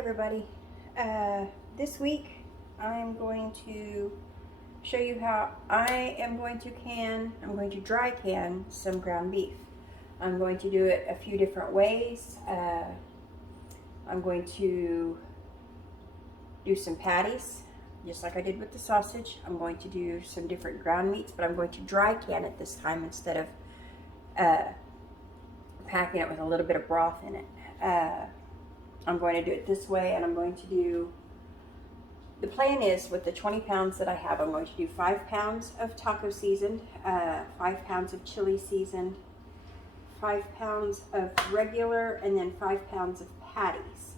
everybody. This week I'm going to show you how I am going to dry can some ground beef. I'm going to do it a few different ways. I'm going to do some patties, just like I did with the sausage. I'm going to do some different ground meats, but I'm going to dry can it this time instead of packing it with a little bit of broth in it. I'm going to do it this way, and I'm going to do, the plan is with the 20 pounds that I have, I'm going to do 5 pounds of taco seasoned, 5 pounds of chili seasoned, 5 pounds of regular, and then 5 pounds of patties.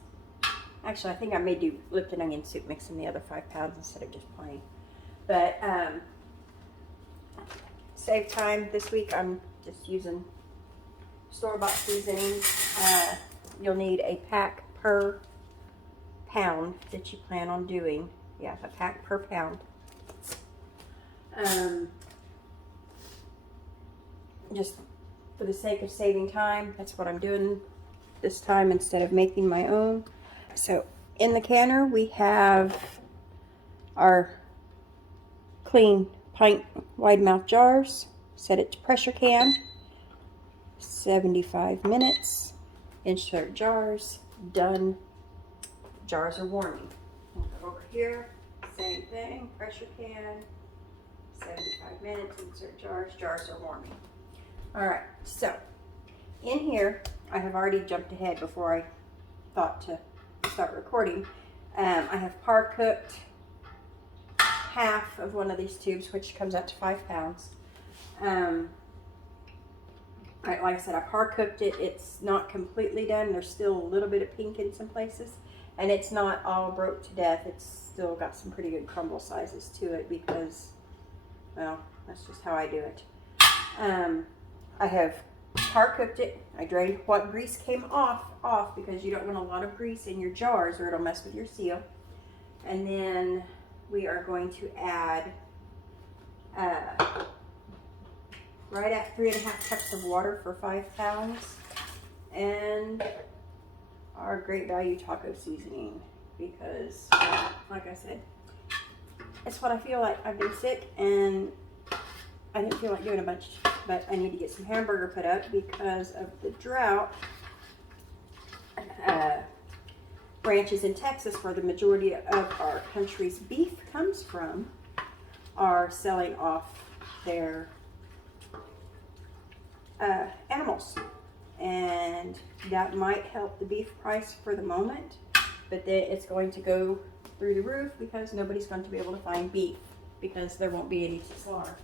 Actually, I think I may do Lipton onion soup mix in the other 5 pounds instead of just plain. But save time this week, I'm just using store-bought seasonings. You'll need a pack per pound that you plan on doing. Yeah, a pack per pound. Just for the sake of saving time, that's what I'm doing this time instead of making my own. So in the canner we have our clean pint wide mouth jars. Set it to pressure can. 75 minutes. Insert jars. Done. Jars are warming. We'll go over here. Same thing. Pressure can. 75 minutes. Insert jars. Jars are warming. Alright, so in here I have already jumped ahead before I thought to start recording. I have par cooked half of one of these tubes, which comes out to 5 pounds. Like I said, I par cooked it. It's not completely done. There's still a little bit of pink in some places, and it's not all broke to death. It's still got some pretty good crumble sizes to it because, well, that's just how I do it. I have par cooked it. I drained what grease came off because you don't want a lot of grease in your jars or it'll mess with your seal. And then we are going to add right at 3.5 cups of water for 5 pounds, and our great value taco seasoning because, like I said, it's what I feel like. I've been sick and I didn't feel like doing a bunch, but I need to get some hamburger put up because of the drought. Ranches in Texas, where the majority of our country's beef comes from, are selling off their animals, and that might help the beef price for the moment, but then it's going to go through the roof because nobody's going to be able to find beef because there won't be any to slaughter.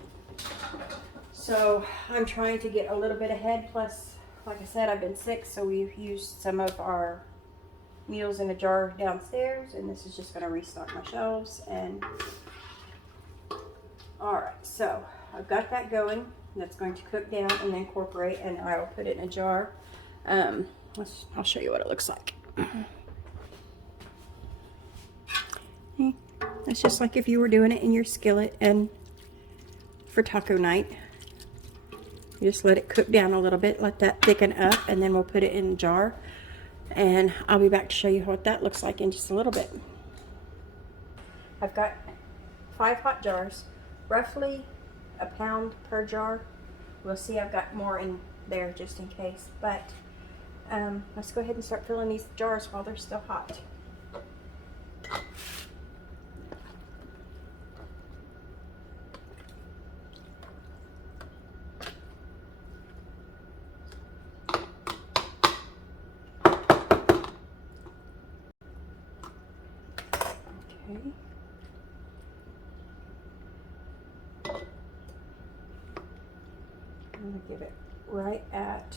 So I'm trying to get a little bit ahead, plus like I said, I've been sick, so we've used some of our meals in a jar downstairs, and this is just going to restock my shelves. And alright, so I've got that going. That's going to cook down and incorporate, and I will put it in a jar. I'll show you what it looks like. It's just like if you were doing it in your skillet and for taco night. You just let it cook down a little bit, let that thicken up, and then we'll put it in a jar. And I'll be back to show you what that looks like in just a little bit. I've got 5 hot jars, roughly a pound per jar. We'll see, I've got more in there just in case, but let's go ahead and start filling these jars while they're still hot. Okay. I'm going to give it right at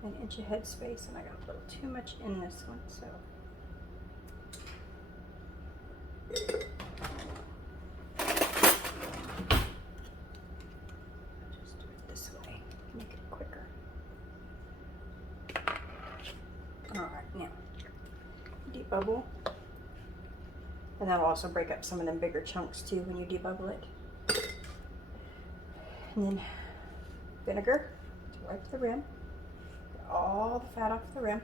1 inch of head space, and I got a little too much in this one, so just do it this way, make it quicker. Alright, now debubble, and that'll also break up some of them bigger chunks too when you debubble it. And then vinegar to wipe the rim, get all the fat off the rim.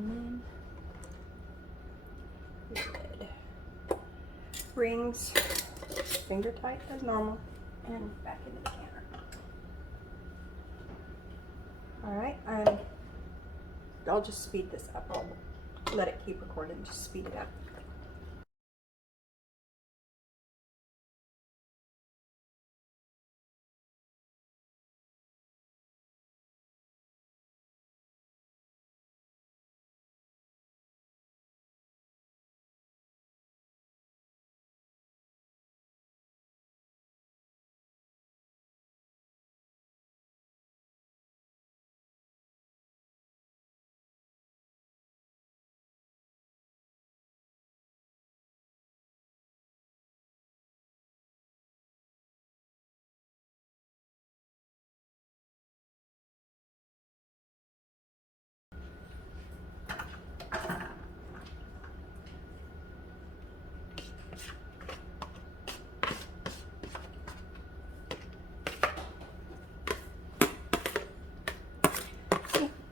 And then good. Rings, finger tight as normal, and back into the canner. Alright, I'll just speed this up. I'll let it keep recording, just speed it up.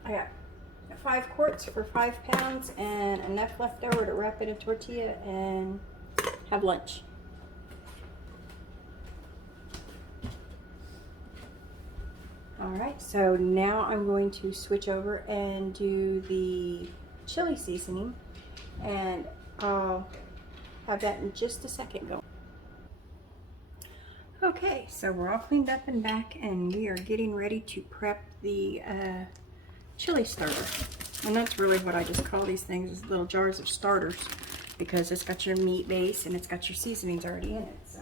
I got 5 quarts for 5 pounds and enough left over to wrap in a tortilla and have lunch. Alright, so now I'm going to switch over and do the chili seasoning, and I'll have that in just a second going. Okay, so we're all cleaned up and back, and we are getting ready to prep the chili starter. And that's really what I just call these things, is little jars of starters, because it's got your meat base and it's got your seasonings already in it. So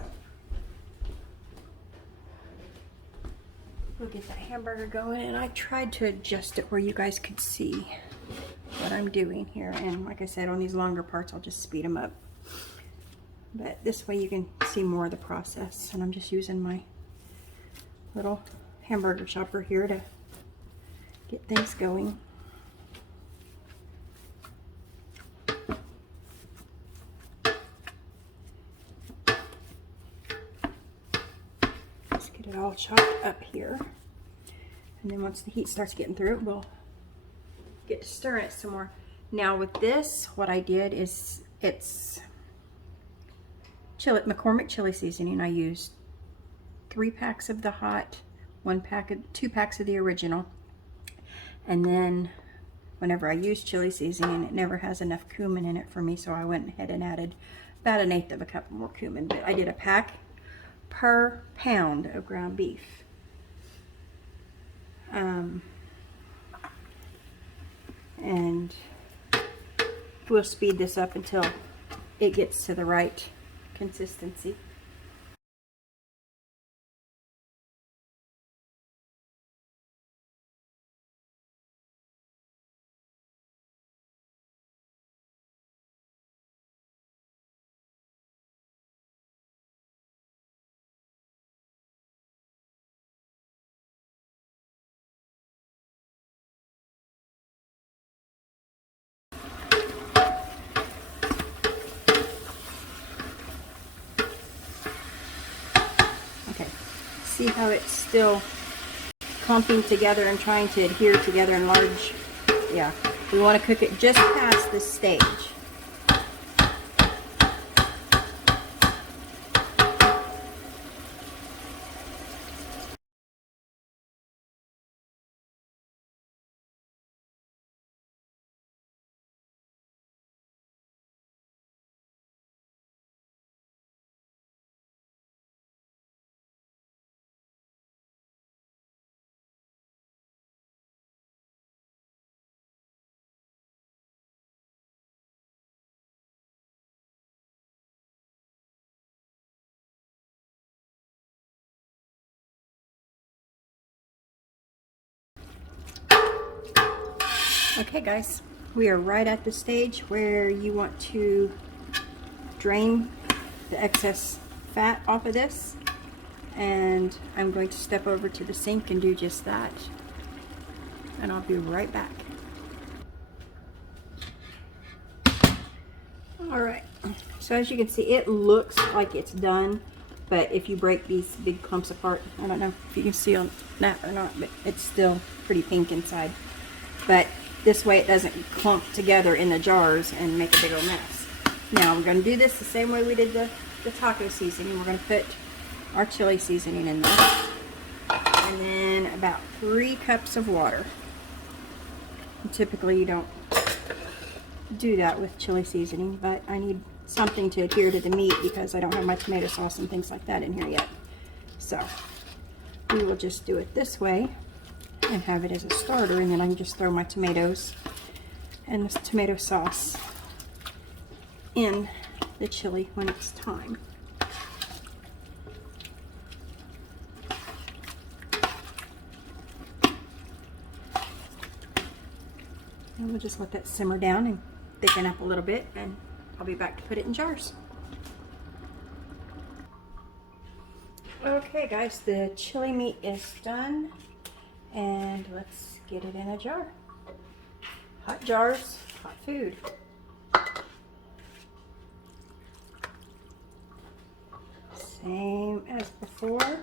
we'll get that hamburger going, and I tried to adjust it where you guys could see what I'm doing here. And like I said, on these longer parts, I'll just speed them up. But this way you can see more of the process. And I'm just using my little hamburger chopper here to get things going. Let's get it all chopped up here. And then once the heat starts getting through it, we'll get to stirring it some more. Now with this, what I did is, it's Mccormick chili seasoning. I used 3 packs of the hot, 2 packs of the original. And then whenever I use chili seasoning, it never has enough cumin in it for me, so I went ahead and added about 1/8 of a cup more cumin. But I did a pack per pound of ground beef. And we'll speed this up until it gets to the right consistency. Okay, see how it's still clumping together and trying to adhere together in large. Yeah, we want to cook it just past this stage. Okay guys, we are right at the stage where you want to drain the excess fat off of this, and I'm going to step over to the sink and do just that, and I'll be right back. Alright, so as you can see, it looks like it's done, but if you break these big clumps apart, I don't know if you can see on that or not, but it's still pretty pink inside. But This way it doesn't clump together in the jars and make a big old mess. Now we're going to do this the same way we did the taco seasoning. We're going to put our chili seasoning in there. And then about 3 cups of water. And typically you don't do that with chili seasoning, but I need something to adhere to the meat because I don't have my tomato sauce and things like that in here yet. So we will just do it this way and have it as a starter, and then I can just throw my tomatoes and the tomato sauce in the chili when it's time. And we'll just let that simmer down and thicken up a little bit, and I'll be back to put it in jars. Okay guys, the chili meat is done, and let's get it in a jar. Hot jars, hot food. Same as before.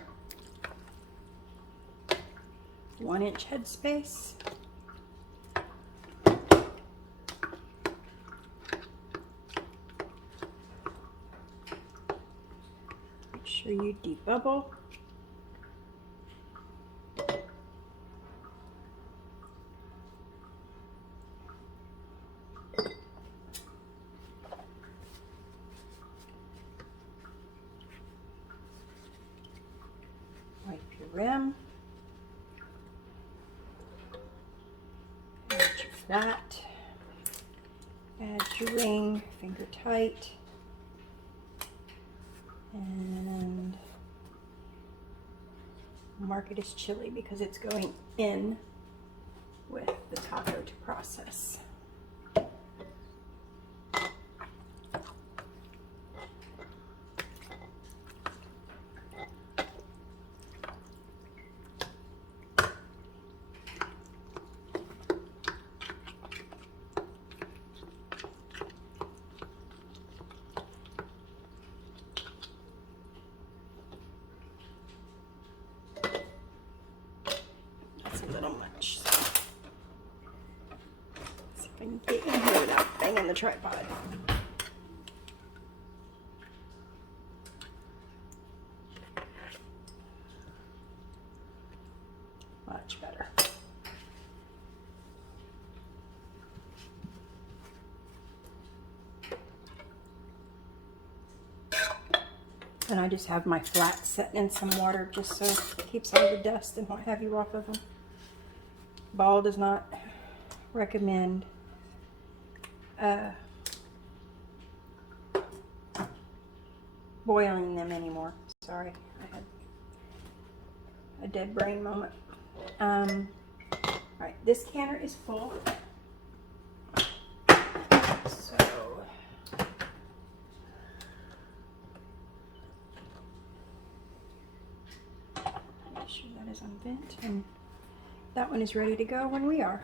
1-inch headspace. Make sure you debubble. Wipe your rim. Add your flat. Add your ring, finger tight. And mark it as chili because it's going in with the taco to process. A little much. So, see if I can get in here without banging the tripod. Much better. And I just have my flats set in some water just so it keeps all the dust and what have you off of them. Ball does not recommend boiling them anymore. Sorry, I had a dead brain moment. Alright, this canner is full. So make sure that is unbent, and that one is ready to go when we are.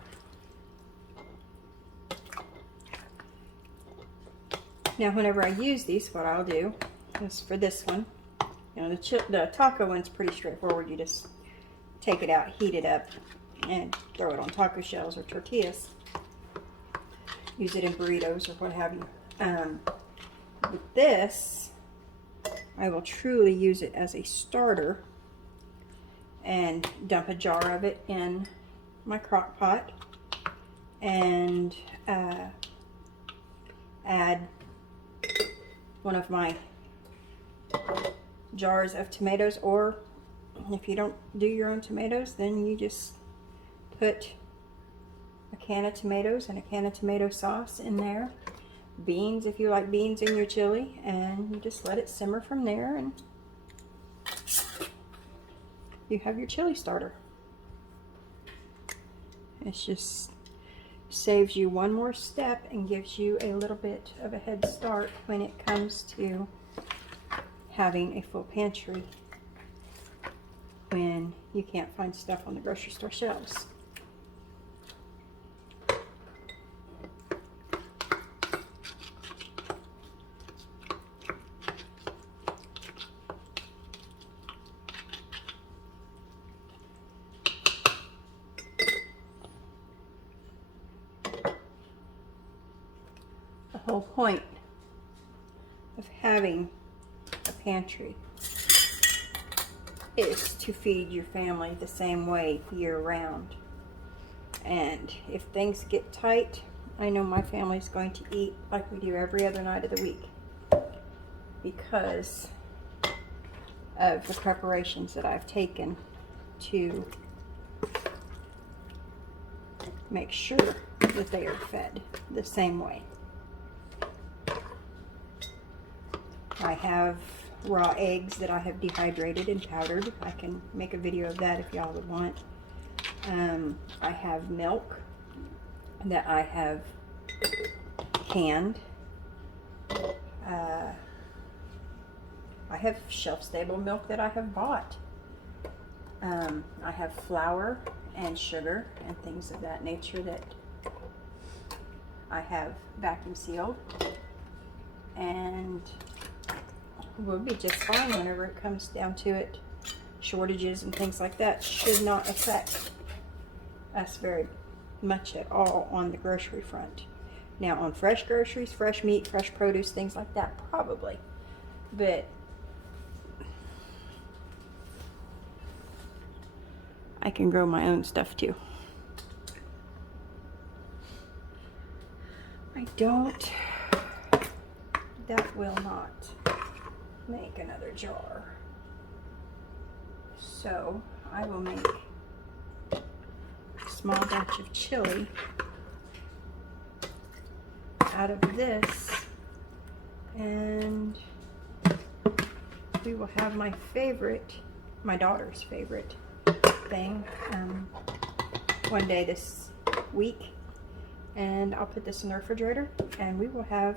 Now whenever I use these, what I'll do is for this one, you know, the taco one's pretty straightforward. You just take it out, heat it up, and throw it on taco shells or tortillas. Use it in burritos or what have you. With this, I will truly use it as a starter and dump a jar of it in my crock pot and add one of my jars of tomatoes, or if you don't do your own tomatoes, then you just put a can of tomatoes and a can of tomato sauce in there. Beans, if you like beans in your chili, and you just let it simmer from there, and you have your chili starter. It just saves you one more step and gives you a little bit of a head start when it comes to having a full pantry when you can't find stuff on the grocery store shelves. point of having a pantry is to feed your family the same way year-round. And if things get tight, I know my family's going to eat like we do every other night of the week because of the preparations that I've taken to make sure that they are fed the same way. I have raw eggs that I have dehydrated and powdered. I can make a video of that if y'all would want. I have milk that I have canned. I have shelf-stable milk that I have bought. I have flour and sugar and things of that nature that I have vacuum sealed, and we'll be just fine whenever it comes down to it. Shortages and things like that should not affect us very much at all on the grocery front. Now on fresh groceries, fresh meat, fresh produce, things like that, probably. But I can grow my own stuff too. I don't, that will not make another jar. So I will make a small batch of chili out of this, and we will have my favorite, my daughter's favorite thing one day this week, and I'll put this in the refrigerator and we will have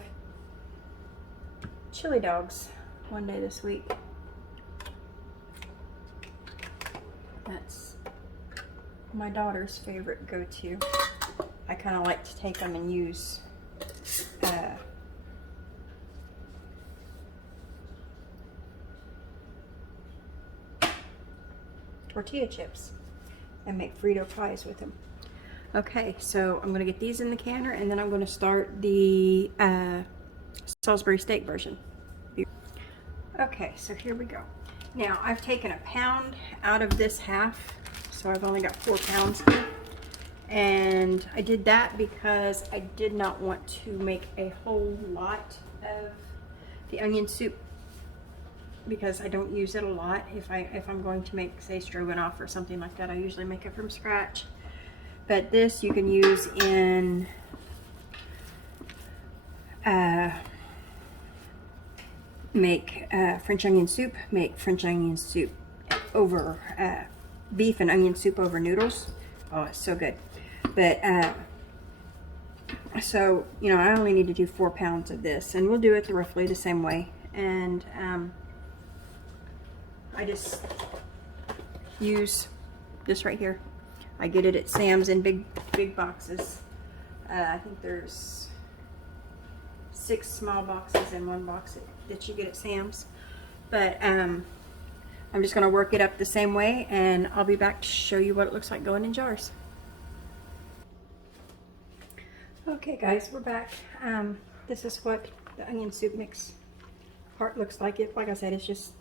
chili dogs one day this week. That's my daughter's favorite go-to. I kind of like to take them and use tortilla chips and make Frito pies with them. Okay, so I'm going to get these in the canner, and then I'm going to start the Salisbury steak version. Okay, so here we go. Now I've taken a pound out of this half, so I've only got 4 pounds here. And I did that because I did not want to make a whole lot of the onion soup, because I don't use it a lot. If I'm going to make, say, stroganoff or something like that, I usually make it from scratch. But this you can use in make French onion soup, make French onion soup over beef and onion soup over noodles. Oh, it's so good. But so, you know, I only need to do 4 pounds of this, and we'll do it roughly the same way. And I just use this right here. I get it at Sam's in big boxes. I think there's 6 small boxes and 1 box that you get at Sam's. But I'm just going to work it up the same way, and I'll be back to show you what it looks like going in jars. Okay guys, we're back. This is what the onion soup mix part looks like. Like I said, it's just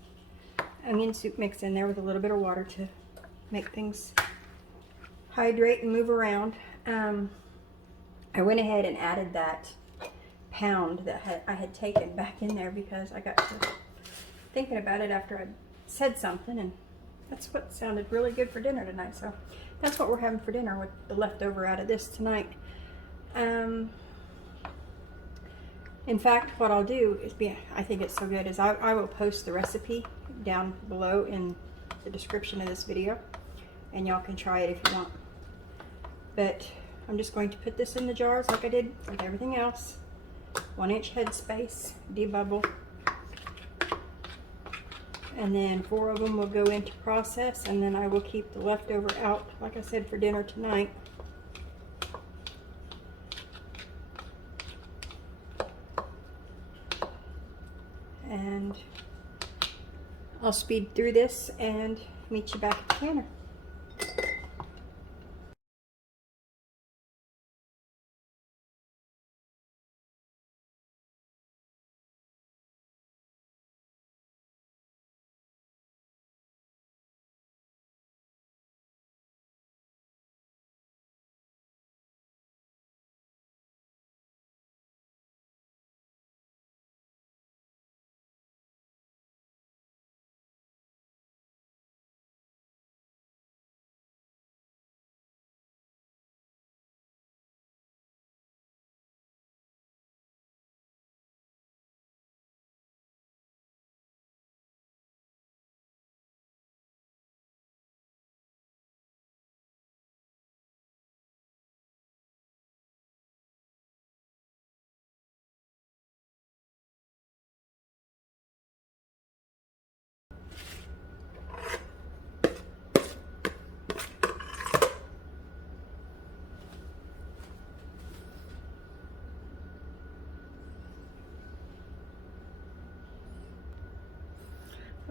onion soup mix in there with a little bit of water to make things hydrate and move around. I went ahead and added that pound that I had taken back in there because I got to thinking about it after I said something, and that's what sounded really good for dinner tonight. So that's what we're having for dinner with the leftover out of this tonight. In fact, what I'll do is, I think it's so good, is I will post the recipe down below in the description of this video, and y'all can try it if you want. But I'm just going to put this in the jars like I did with everything else. 1-inch headspace, debubble, and then 4 of them will go into process, and then I will keep the leftover out, like I said, for dinner tonight. And I'll speed through this and meet you back at the canner.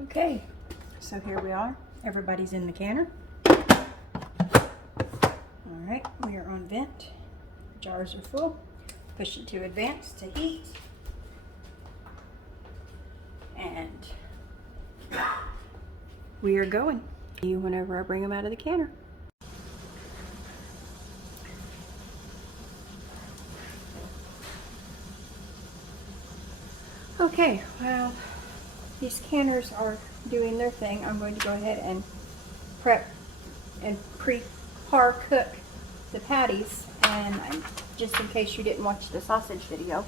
Okay, so here we are. Everybody's in the canner. Alright, we are on vent. Jars are full. Push it to advance to heat. And we are going. Whenever I bring them out of the canner. Okay, well, these canners are doing their thing. I'm going to go ahead and prep and par cook the patties. And just in case you didn't watch the sausage video,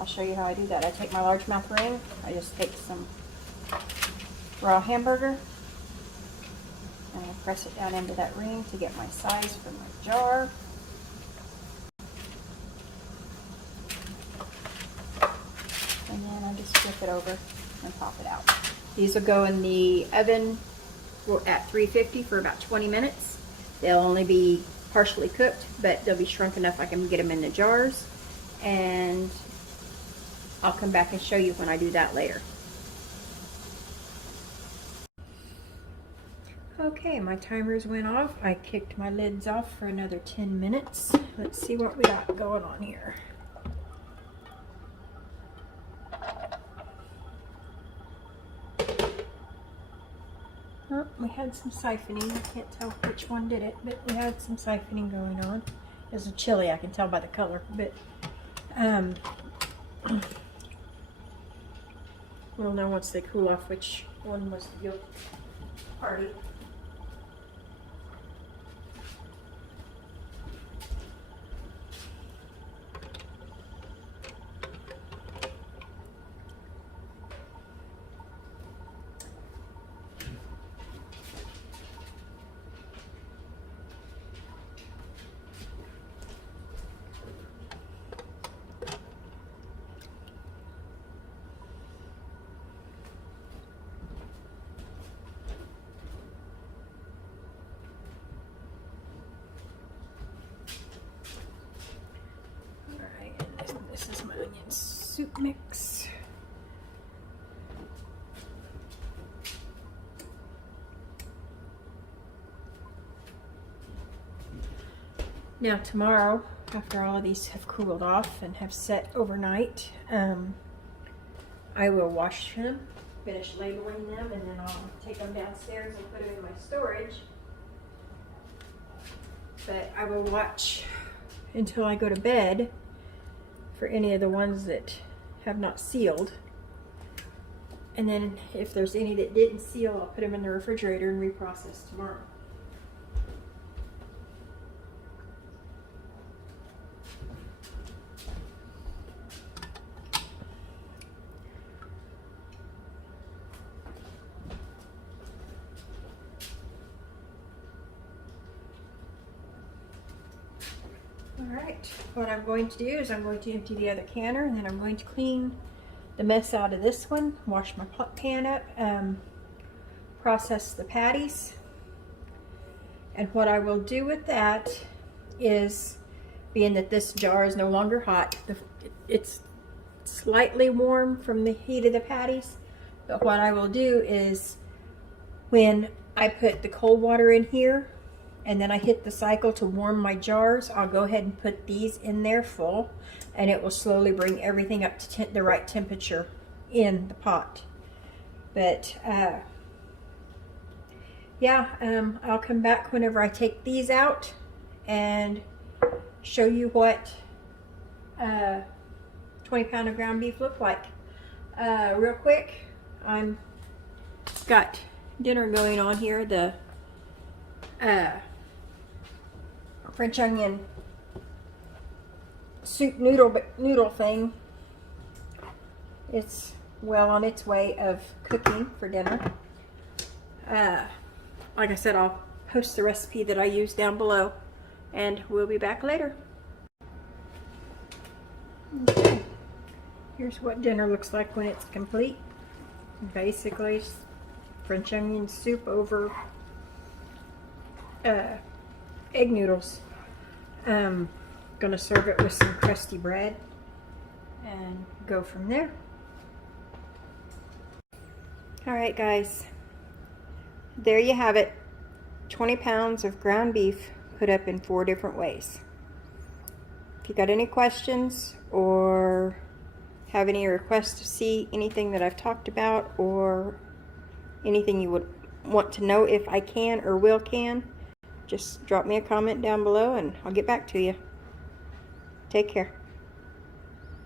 I'll show you how I do that. I take my largemouth ring. I just take some raw hamburger and I press it down into that ring to get my size for my jar. And then I just flip it over and pop it out. These will go in the oven at 350 for about 20 minutes. They'll only be partially cooked, but they'll be shrunk enough I can get them in the jars. And I'll come back and show you when I do that later. Okay, my timers went off. I kicked my lids off for another 10 minutes. Let's see what we got going on here. Oh, we had some siphoning. I can't tell which one did it, but we had some siphoning going on. There's a chili, I can tell by the color, but we'll know once they cool off which one was the yolk party. This is my onion soup mix. Now tomorrow, after all of these have cooled off and have set overnight, I will wash them, finish labeling them, and then I'll take them downstairs and put them in my storage. But I will watch until I go to bed for any of the ones that have not sealed. And then if there's any that didn't seal, I'll put them in the refrigerator and reprocess tomorrow. Alright, what I'm going to do is I'm going to empty the other canner, and then I'm going to clean the mess out of this one, wash my pan up, process the patties. And what I will do with that is, being that this jar is no longer hot, it's slightly warm from the heat of the patties, but what I will do is when I put the cold water in here and then I hit the cycle to warm my jars, I'll go ahead and put these in there full, and it will slowly bring everything up to the right temperature in the pot. But yeah, I'll come back whenever I take these out and show you what 20-pound of ground beef look like. Real quick, I'm got dinner going on here. The French onion soup noodle thing, it's well on its way of cooking for dinner. Like I said, I'll post the recipe that I use down below, and we'll be back later. Okay, here's what dinner looks like when it's complete. Basically, French onion soup over egg noodles. Gonna serve it with some crusty bread and go from there. Alright guys, there you have it. 20 pounds of ground beef put up in 4 different ways. If you got any questions or have any requests to see anything that I've talked about or anything you would want to know if I can or will can, just drop me a comment down below and I'll get back to you. Take care.